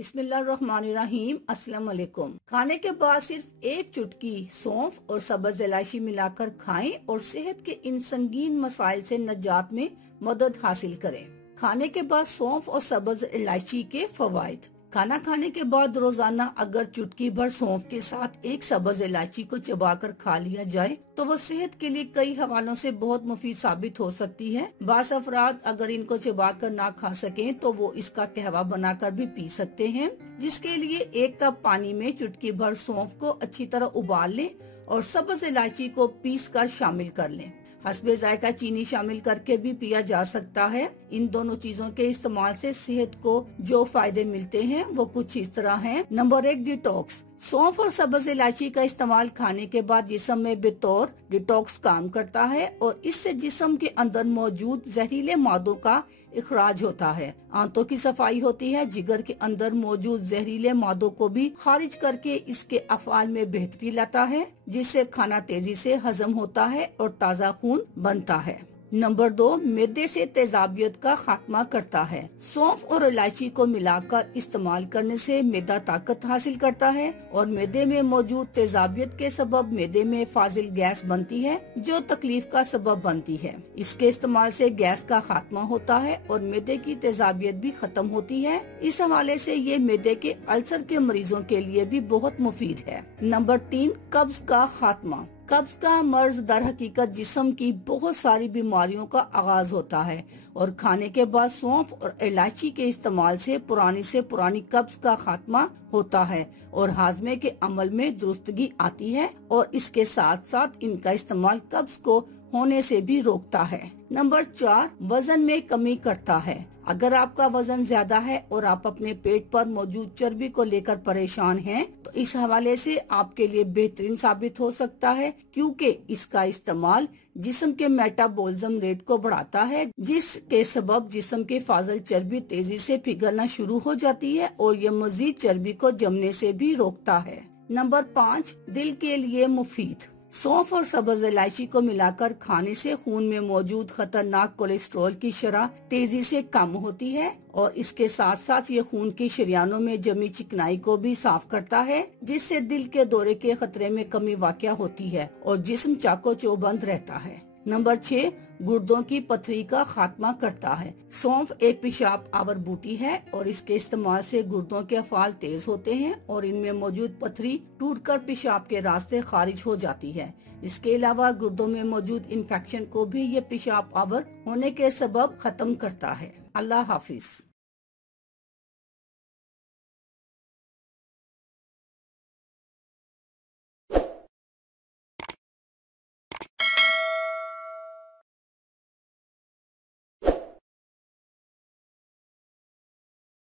बिस्मिल्लाहिर्रहमानिर्रहीम। अस्सलाम वालेकुम। खाने के बाद सिर्फ एक चुटकी सौंफ और सब्ज इलायची मिलाकर खाएं और सेहत के इन संगीन मसाइल से निजात में मदद हासिल करें। खाने के बाद सौंफ और सब्ज इलायची के फवाइद। खाना खाने के बाद रोजाना अगर चुटकी भर सौंफ के साथ एक सब्ज इलायची को चबाकर खा लिया जाए तो वो सेहत के लिए कई हवालों से बहुत मुफीद साबित हो सकती है। बास अफराद अगर इनको चबाकर ना खा सकें तो वो इसका कहवा बनाकर भी पी सकते हैं, जिसके लिए 1 कप पानी में चुटकी भर सौंफ को अच्छी तरह उबाल लें और सब्ज इलायची को पीस कर शामिल कर लें। हस्बे जायका चीनी शामिल करके भी पिया जा सकता है। इन दोनों चीजों के इस्तेमाल से सेहत को जो फायदे मिलते हैं वो कुछ इस तरह हैं। Number 1, detox. सौंफ और सब्ज इलायची का इस्तेमाल खाने के बाद जिस्म में बतौर डिटॉक्स काम करता है और इससे जिस्म के अंदर मौजूद जहरीले मादों का इखराज होता है। आंतों की सफाई होती है। जिगर के अंदर मौजूद जहरीले मादों को भी खारिज करके इसके अफआल में बेहतरी लाता है, जिससे खाना तेजी से हजम होता है और ताज़ा खून बनता है। नंबर 2, मैदे से तेजाबियत का खात्मा करता है। सौंफ और इलायची को मिलाकर इस्तेमाल करने से मैदा ताकत हासिल करता है और मैदे में मौजूद तेजाबियत के सबब मैदे में फाजिल गैस बनती है जो तकलीफ का सबब बनती है। इसके इस्तेमाल से गैस का खात्मा होता है और मैदे की तेजाबियत भी खत्म होती है। इस हवाले से ये मैदे के अल्सर के मरीजों के लिए भी बहुत मुफीद है। नंबर 3, कब्ज का खात्मा। कब्ज का मर्ज दर हकीकत जिस्म की बहुत सारी बीमारियों का आगाज होता है और खाने के बाद सौंफ और इलायची के इस्तेमाल से पुरानी कब्ज का खात्मा होता है और हाजमे के अमल में दुरुस्तगी आती है और इसके साथ साथ इनका इस्तेमाल कब्ज को होने से भी रोकता है। नंबर 4, वजन में कमी करता है। अगर आपका वजन ज्यादा है और आप अपने पेट पर मौजूद चर्बी को लेकर परेशान हैं, तो इस हवाले से आपके लिए बेहतरीन साबित हो सकता है, क्योंकि इसका इस्तेमाल जिस्म के मेटाबॉलिज्म रेट को बढ़ाता है, जिसके सबब जिस्म के फाजिल चर्बी तेजी से पिघलना शुरू हो जाती है और ये मजीद चर्बी को जमने से भी रोकता है। नंबर 5, दिल के लिए मुफीद। सौंफ और सब्ज इलायची को मिलाकर खाने से खून में मौजूद खतरनाक कोलेस्ट्रॉल की शरह तेजी से कम होती है और इसके साथ साथ ये खून की शरियानों में जमी चिकनाई को भी साफ करता है, जिससे दिल के दौरे के खतरे में कमी वाक़या होती है और जिस्म चाको चौबंद रहता है। नंबर 6, गुर्दों की पथरी का खात्मा करता है। सौंफ एक पेशाब आवर बूटी है और इसके इस्तेमाल से गुर्दों के अफाल तेज होते हैं और इनमें मौजूद पथरी टूटकर पेशाब के रास्ते खारिज हो जाती है। इसके अलावा गुर्दों में मौजूद इन्फेक्शन को भी ये पेशाब आवर होने के सबब खत्म करता है। अल्लाह हाफिज।